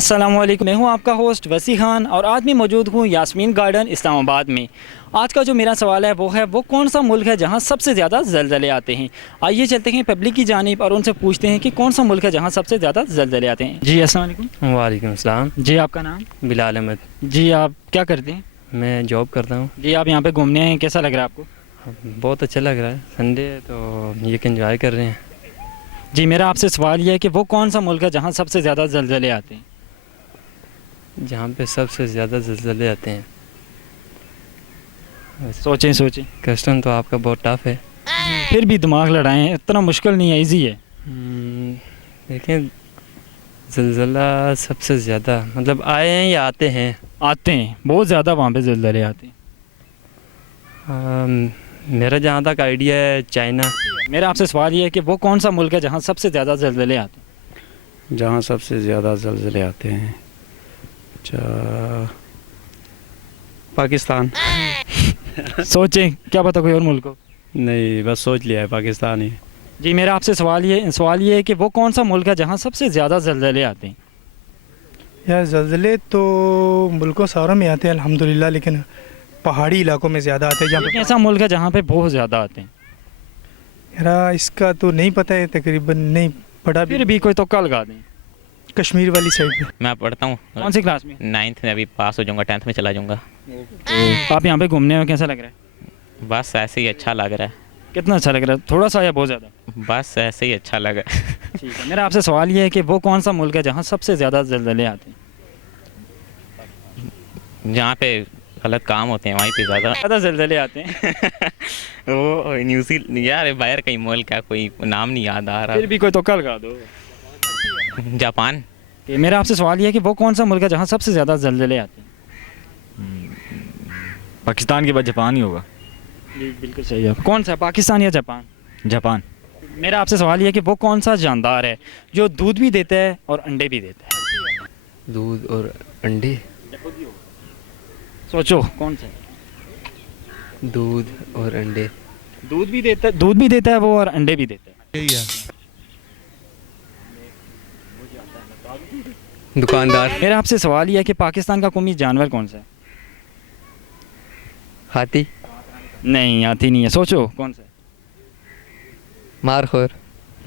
अस्सलामुअलैकुम, मैं हूं आपका होस्ट वसी खान और आज मैं मौजूद हूं यास्मीन गार्डन इस्लामाबाद में। आज का जो मेरा सवाल है वो कौन सा मुल्क है जहां सबसे ज़्यादा ज़लज़ले आते हैं। आइए चलते हैं पब्लिक की जानिब और उनसे पूछते हैं कि कौन सा मुल्क है जहां सबसे ज़्यादा ज़लज़ले आते हैं। जी अस्सलाम वालेकुम। वालेकुम अस्सलाम। जी आपका नाम? बिलाल अहमद। जी आप क्या करते हैं? मैं जॉब करता हूँ। जी आप यहाँ पर घूमने आए हैं, कैसा लग रहा है आपको? बहुत अच्छा लग रहा है, संडे है तो ये एंजॉय कर रहे हैं। जी मेरा आपसे सवाल ये है कि वो कौन सा मुल्क है जहाँ सबसे ज़्यादा ज़लज़ले आते हैं। जहाँ पे सबसे ज़्यादा ज़लज़ले आते हैं। सोचें सोचें। क्वेश्चन तो आपका बहुत टफ है। फिर भी दिमाग लड़ाएं, इतना मुश्किल नहीं है, इजी है। देखें, ज़लज़ला सबसे ज़्यादा मतलब आए हैं या आते हैं? आते हैं, बहुत ज़्यादा वहाँ पे ज़लज़ले आते हैं। मेरा जहाँ तक आइडिया है चाइना। मेरा आपसे सवाल ये है कि वो कौन सा मुल्क है जहाँ सबसे ज़्यादा ज़लज़ले आते हैं। जहाँ सबसे ज़्यादा ज़लज़ले आते हैं पाकिस्तान। सोचें, क्या पता कोई और मुल्क हो। नहीं, बस सोच लिया है, पाकिस्तान ही। जी मेरा आपसे सवाल ये है कि वो कौन सा मुल्क है जहाँ सबसे ज़्यादा ज़लज़ले आते हैं। यार ज़लज़ले तो मुल्कों सारों में आते हैं अल्हम्दुलिल्लाह, लेकिन पहाड़ी इलाकों में ज़्यादा आते हैं। एक ऐसा मुल्क है जहाँ पे बहुत ज़्यादा आते हैं। यार इसका तो नहीं पता है, तकरीबन नहीं पढ़ा फिर भी कोई तुक्का लगा दें। कश्मीर वाली साइड में। मैं पढ़ता हूँ कौन सी क्लास में? 9th में, अभी पास हो जाऊँगा, 10th में चला जाऊँगा। आप यहाँ पे घूमने में कैसा लग रहा है? बस ऐसे ही अच्छा लग रहा है। कितना अच्छा लग रहा है, थोड़ा सा या बहुत ज़्यादा? बस ऐसे ही अच्छा लगा। ठीक है, मेरा आपसे सवाल ये है कि वो कौन सा मुल्क है जहाँ सबसे ज़्यादा ज़लज़ले आते हैं। जहाँ पे गलत काम होते हैं वहीं पे ज़्यादा ज़लज़ले आते हैं। वो न्यूजीलैंड यार, बाहर कहीं मुल्क है, कोई नाम नहीं याद आ फिर भी कोई तुक्का लगा दो। जापान। मेरा आपसे सवाल ये है कि वो कौन सा मुल्क है जहाँ सबसे ज़्यादा ज़लज़ले आते हैं। पाकिस्तान के बाद जापान ही होगा। जी बिल्कुल सही है। कौन सा, पाकिस्तान या जापान? जापान। मेरा आपसे सवाल ये है कि वो कौन सा जानदार है जो दूध भी देता है और अंडे भी देता है। दूध और अंडे। सोचो कौन सा? दूध और अंडे। दूध भी देता है वो और अंडे भी देता है। दुकानदार। मेरा आपसे सवाल ये है कि पाकिस्तान का कौमी जानवर कौन सा है। हाथी। नहीं, हाथी नहीं है, सोचो कौन सा है। मारखोर।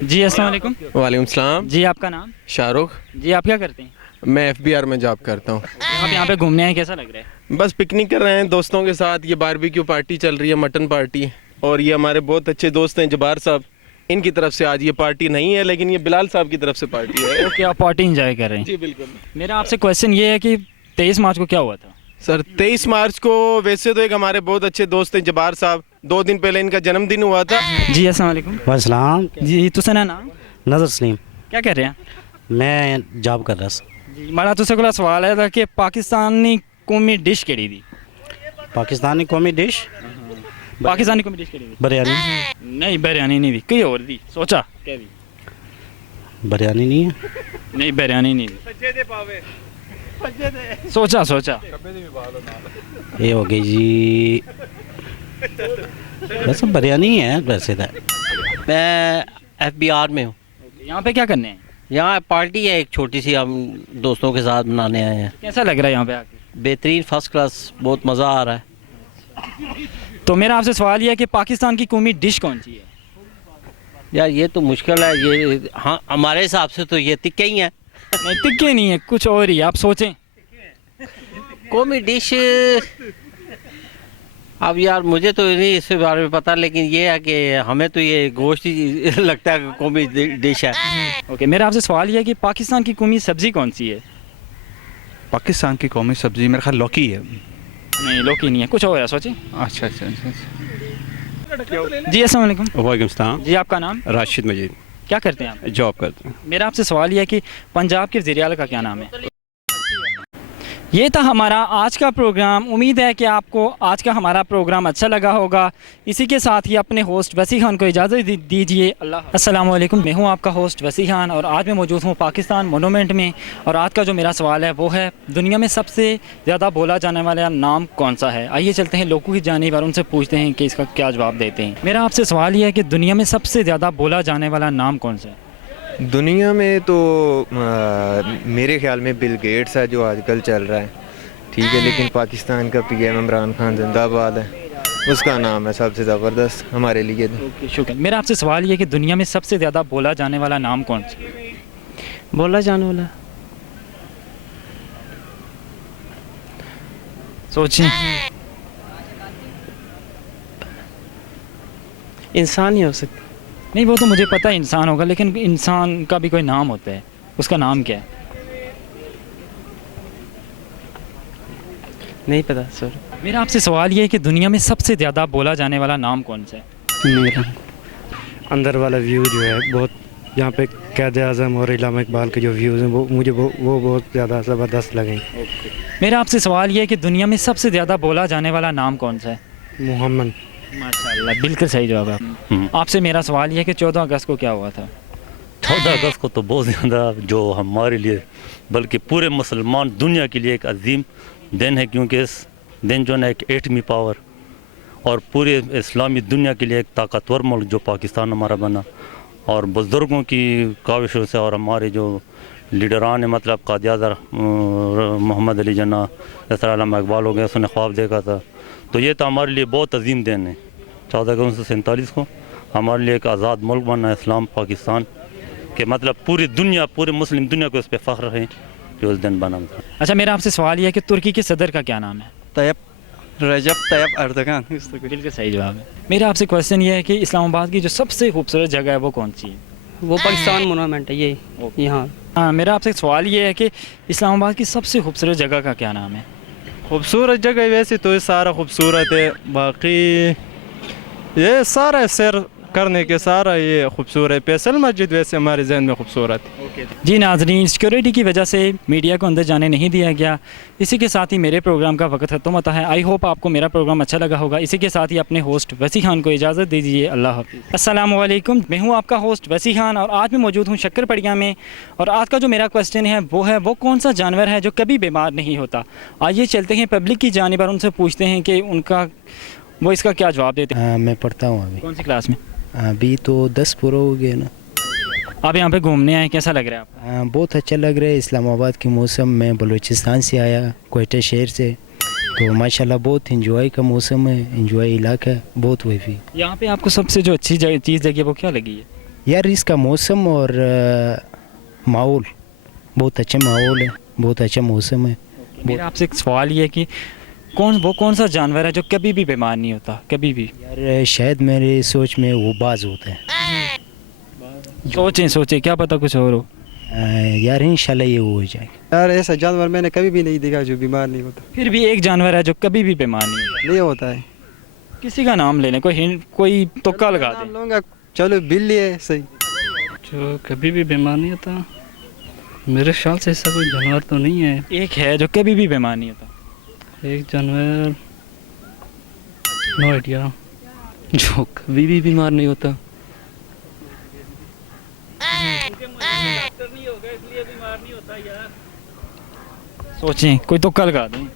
जी अस्सलाम वालेकुम। वालेकुम सलाम। जी आपका नाम? शाहरुख। जी आप क्या करते हैं? मैं FBR में जॉब करता हूँ। आप यहाँ पे घूमने आए, कैसा लग रहा है? बस पिकनिक कर रहे हैं दोस्तों के साथ। ये बारबेक्यू पार्टी चल रही है, मटन पार्टी। और ये हमारे बहुत अच्छे दोस्त हैं जबार साहब, इनकी तरफ से आज ये पार्टी नहीं है, लेकिन ये बिलाल साहब की तरफ से पार्टी है। ओके, आप पार्टी इंजॉय कर रहे हैं। जी बिल्कुल। मेरा आपसे क्वेश्चन ये है कि 23 मार्च को क्या हुआ था? सर 23 मार्च को वैसे तो एक हमारे बहुत अच्छे दोस्त हैं जबार साहब, 2 दिन पहले इनका जन्मदिन हुआ था। जी अस्सलाम वालेकुम। वालेकुम। जी तुसें ना नाम? नज़र सलीम। क्या कर रहे हैं? मैं जॉब कर रहा सा। जी माड़ा तुसे कोला सवाल है कि पाकिस्तानी कौमी डिश केड़ी दी? पाकिस्तानी कौमी डिश पाकिस्तानी कौमी डिश केड़ी दी? बिरयानी। नहीं बिरयानी नहीं दी, कोई और दी। सोचा क्या दी? बिरयानी नहीं है। नहीं बिरयानी नहीं दी। सोचा ये हो गई जी, वैसे बिरयानी है वैसे तो। मैं FBR में हूँ। यहाँ पे क्या करने हैं? यहाँ पार्टी है एक छोटी सी, हम दोस्तों के साथ मनाने आए हैं। कैसा लग रहा है यहाँ पे आके? बेहतरीन, फर्स्ट क्लास, बहुत मज़ा आ रहा है। तो मेरा आपसे सवाल ये है कि पाकिस्तान की कौमी डिश कौन सी है? यार ये तो मुश्किल है, ये हाँ हमारे हिसाब से तो ये तिक्के ही हैं। नहीं टिक्के नहीं है, कुछ और ही, आप सोचें। कौमी डिश अब यार मुझे तो नहीं इसके बारे में पता, लेकिन ये है कि हमें तो ये गोश्त ही लगता है कि कौमी डिश है। ओके, मेरा आपसे सवाल ये है कि पाकिस्तान की कौमी सब्ज़ी कौन सी है? पाकिस्तान की कौमी सब्जी मेरे ख्याल लौकी है। नहीं लौकी नहीं है, कुछ और है, सोचें। अच्छा। जी अस्सलाम वालेकुम। वालेकुम सलाम। जी आपका नाम? राशिद मजीद। क्या करते हैं आप? जॉब करते हैं। मेरा आपसे सवाल ये है कि पंजाब के वज़ीर आला का क्या नाम है? ये था हमारा आज का प्रोग्राम। उम्मीद है कि आपको आज का हमारा प्रोग्राम अच्छा लगा होगा। इसी के साथ ही अपने होस्ट वसी खान को इजाज़त दीजिए। अस्सलाम वालेकुम, मैं हूं आपका होस्ट वसी खान और आज मैं मौजूद हूं पाकिस्तान मोनूमेंट में। और आज का जो मेरा सवाल है वो है, दुनिया में सबसे ज़्यादा बोला जाने वाला नाम कौन सा है? आइए चलते हैं लोगों की जानिब और उनसे पूछते हैं कि इसका क्या जवाब देते हैं। मेरा आपसे सवाल ये है कि दुनिया में सबसे ज़्यादा बोला जाने वाला नाम कौन सा है? दुनिया में तो मेरे ख्याल में बिल गेट्स है जो आजकल चल रहा है, ठीक है, लेकिन पाकिस्तान का पीएम इमरान खान जिंदाबाद है, उसका नाम है सबसे ज़बरदस्त हमारे लिए तो। शुक्रिया। मेरा आपसे सवाल ये है कि दुनिया में सबसे ज़्यादा बोला जाने वाला नाम कौन सा? बोला जाने वाला सोचिए। इंसान ही हो सकता। नहीं, वो तो मुझे पता है इंसान होगा, लेकिन इंसान का भी कोई नाम होता है, उसका नाम क्या है? नहीं पता सर। मेरा आपसे सवाल ये है कि दुनिया में सबसे ज़्यादा बोला जाने वाला नाम कौन सा है? मेरा अंदर वाला व्यू जो है बहुत, यहाँ पे कैद आज़म और इलामा इकबाल के जो व्यूज़ हैं वो मुझे वो बहुत ज़्यादा ज़बरदस्त लगे। मेरा आपसे सवाल ये है कि दुनिया में सबसे ज़्यादा बोला जाने वाला नाम कौन सा है? मोहम्मद। माशाल्लाह, बिल्कुल सही जवाब है। आपसे मेरा सवाल ये है कि 14 अगस्त को क्या हुआ था? 14 अगस्त को तो बहुत ज़्यादा जो हमारे लिए बल्कि पूरे मुसलमान दुनिया के लिए एक अजीम दिन है, क्योंकि इस दिन जो है एक एटमी पावर और पूरे इस्लामी दुनिया के लिए एक ताकतवर मुल्क जो पाकिस्तान हमारा बना, और बुज़ुर्गों की काविशों से और हमारे जो लीडरान है, मतलब कादियाज़र मोहम्मद अली जना, इस तरह इलामा इकबाल हो गया, उसने ख्वाब देखा था, तो ये तो हमारे लिए बहुत अजीम दिन है। 14 अगस्त 1947 को हमारे लिए एक आज़ाद मुल्क बना इस्लाम पाकिस्तान के, मतलब पूरी दुनिया, पूरे मुस्लिम दुनिया को इस पर फ़ख्र है कि उस दिन बना था। अच्छा, मेरा आपसे सवाल ये है कि तुर्की के सदर का क्या नाम है? रजब तैयब एर्दोगान। बिल्कुल सही जवाब है। मेरा आपसे क्वेश्चन ये है कि इस्लामाबाद की जो सबसे खूबसूरत जगह है वो कौन सी है? वो पाकिस्तान मोनूमेंट है ये यहाँ। हाँ, मेरा आपसे सवाल ये है कि इस्लामाबाद की सबसे खूबसूरत जगह का क्या नाम है? खूबसूरत जगह वैसे तो ये सारा खूबसूरत है, बाकी ये सारा सैर करने के सारा ये खूबसूरत है। फैसल मस्जिद वैसे हमारे जहन में खूबसूरत है। जी नाज़रीन, सिक्योरिटी की वजह से मीडिया को अंदर जाने नहीं दिया गया। इसी के साथ ही मेरे प्रोग्राम का वक्त ख़त्म होता है। आई होप आपको मेरा प्रोग्राम अच्छा लगा होगा। इसी के साथ ही अपने होस्ट वसी खान को इजाज़त दीजिए। अल्लाह हाफ़िज़। अस्सलामु अलैकुम, मैं हूँ आपका होस्ट वसी खान और आज मैं मौजूद हूँ शक्करपड़िया में। और आज का जो मेरा क्वेश्चन है वो कौन सा जानवर है जो कभी बीमार नहीं होता? आइए चलते हैं पब्लिक की जानिब और उनसे पूछते हैं कि वो इसका क्या जवाब देते हैं। मैं पढ़ता हूँ अभी। कौन सी क्लास में? अभी तो 10 पूरा हो गया ना। आप यहाँ पे घूमने आए, कैसा लग रहा है आपको? बहुत अच्छा लग रहा है। इस्लामाबाद के मौसम में बलूचिस्तान से आया, क्वेटा शहर से, तो माशाल्लाह बहुत इंजॉय का मौसम है, इंजॉय इलाका है बहुत। वही भी यहाँ पे आपको सबसे जो अच्छी चीज़ लगी है वो क्या लगी है? यार इसका मौसम और माहौल, बहुत अच्छा माहौल है, बहुत अच्छा मौसम है। मेरा आपसे एक सवाल ये है कि कौन सा जानवर है जो कभी भी बीमार नहीं होता, कभी भी? यार शायद मेरे सोच में वो बाज होता है। सोचें क्या पता कुछ और हो। यार इंशाल्लाह ये हो जाएगा। यार ऐसा जानवर मैंने कभी भी नहीं देखा जो बीमार नहीं होता। फिर भी एक जानवर है जो कभी भी बीमार नहीं होता है। किसी का नाम ले लें, कोई तुक्का लगा दे। लूँगा, चलो बिल्ली है सही, जो कभी भी बीमार नहीं होता। मेरे ख्याल से ऐसा कोई जानवर तो नहीं है। एक है जो कभी भी बीमार नहीं होता। एक जानवर, नो आइडिया, जो कभी भी बीमार नहीं होता। सोचें, कोई तुक्का लगा दें।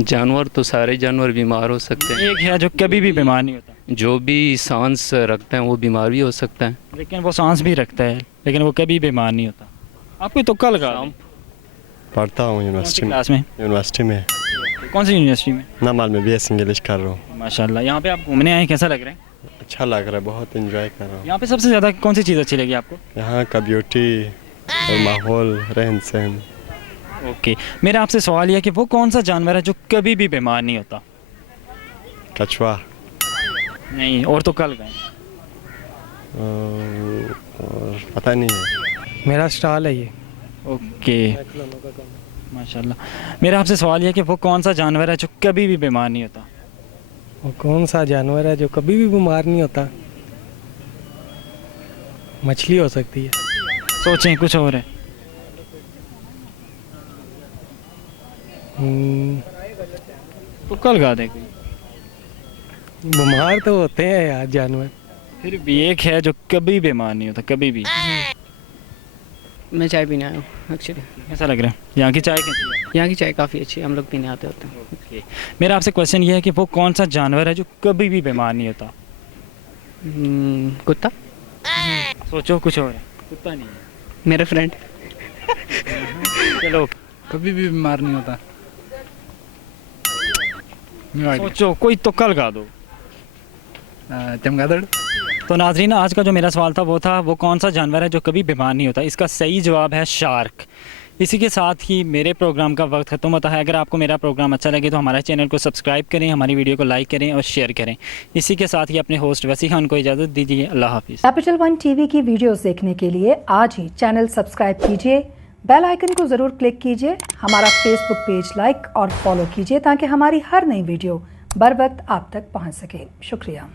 जानवर तो सारे जानवर बीमार हो सकते हैं। एक है जो कभी भी बीमार नहीं होता। जो भी सांस रखते हैं वो बीमार भी हो सकता है। लेकिन वो सांस भी रखता है, लेकिन वो कभी बीमार नहीं होता। आप कोई तुक्का लगा दें। पढ़ता हूँ यूनिवर्सिटी क्लास में? यूनिवर्सिटी में। कौन सी यूनिवर्सिटी में? नामाल में BS इंग्लिश कर रहा हूँ। माशाल्लाह। यहाँ पे आप घूमने आए, कैसा लग रहा है? अच्छा लग रहा है, बहुत एंजॉय कर रहा हूँ। यहाँ पे सबसे ज़्यादा कौन सी चीज़ अच्छी लगी आपको? यहाँ का ब्यूटी और माहौल, रहन सहन। ओके, मेरा आपसे सवाल यह है कि वो कौन सा जानवर है जो कभी भी बीमार नहीं होता? कछुआ। नहीं, और तो कल गए। और पता नहीं है। मेरा स्टॉल है ये। ओके, माशाल्लाह। मेरा आपसे सवाल यह है कि वो कौन सा जानवर है जो कभी भी बीमार नहीं होता? वो कौन सा जानवर है जो कभी भी बीमार नहीं होता? मछली हो सकती है। सोचें, कुछ और है। तो कल गा दे। बीमार तो होते हैं यार जानवर। फिर भी एक है जो कभी बीमार नहीं होता, कभी भी। मैं चाय पीने आया हूँ एक्चुअली। कैसा लग रहा है यहाँ की चाय? कैसी है? यहाँ की चाय काफ़ी अच्छी है, हम लोग पीने आते होते हैं। ओके, मेरा आपसे क्वेश्चन ये है कि वो कौन सा जानवर है जो कभी भी बीमार नहीं होता? कुत्ता। सोचो कुछ और है, कुत्ता नहीं है। मेरा फ्रेंड। चलो कभी भी बीमार नहीं होता। सोचो, कोई तुक्का लगा दो। चमगादड़। तो नाजरीन, आज का जो मेरा सवाल था वो कौन सा जानवर है जो कभी बीमार नहीं होता। इसका सही जवाब है शार्क। इसी के साथ ही मेरे प्रोग्राम का वक्त खत्म होता है। अगर आपको मेरा प्रोग्राम अच्छा लगे तो हमारे चैनल को सब्सक्राइब करें, हमारी वीडियो को लाइक करें और शेयर करें। इसी के साथ ही अपने होस्ट वसी खान को इजाज़त दीजिए। अल्लाह हाफिज़। कैपिटल वन टीवी की वीडियोस देखने के लिए आज ही चैनल सब्सक्राइब कीजिए, बेल आइकन को ज़रूर क्लिक कीजिए, हमारा फेसबुक पेज लाइक और फॉलो कीजिए ताकि हमारी हर नई वीडियो बर वक्त आप तक पहुँच सके। शुक्रिया।